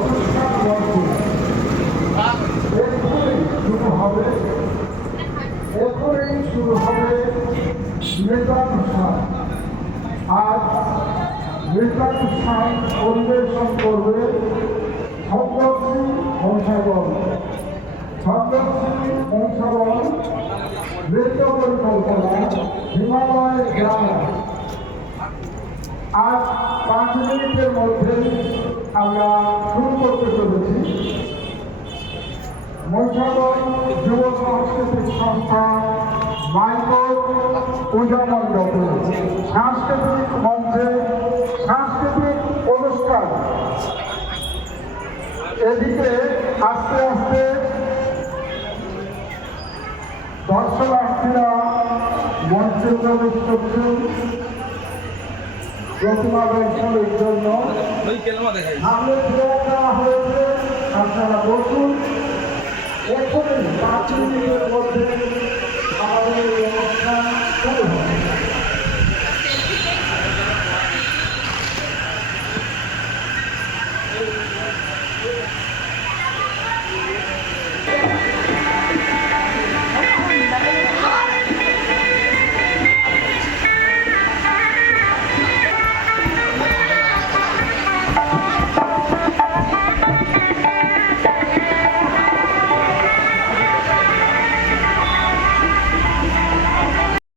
অনুষ্ঠান মঞ্চ এখনই শুরু হবে, এখনই শুরু হবে নৃত্যানুষ্ঠান। আজ নৃত্যানুষ্ঠান পরিবেশন করবে ছন্দশ্রী বংশাবল। ছন্দশ্রী বংশাবল নৃত্য পরিকল্পনা হিমালয় গ্রাম। আজ 5 মিনিটের মধ্যে আমরা শুরু করতে চলেছি। বংশাবল যুব সাংস্কৃতিক সংস্থা মাইকোর পূজা মণ্ডপে সাংস্কৃতিক মঞ্চে সাংস্কৃতিক অনুষ্ঠান। এদিকে আস্তে আস্তে দর্শনার্থীরা মঞ্চে প্রবেশ করছেন প্রতিমা দর্শনের জন্য। সামনে ফেরা দেওয়া হয়েছে, আপনারা বসুন। এখনই 5 মিনিটের মধ্যে আমাদের অনুষ্ঠান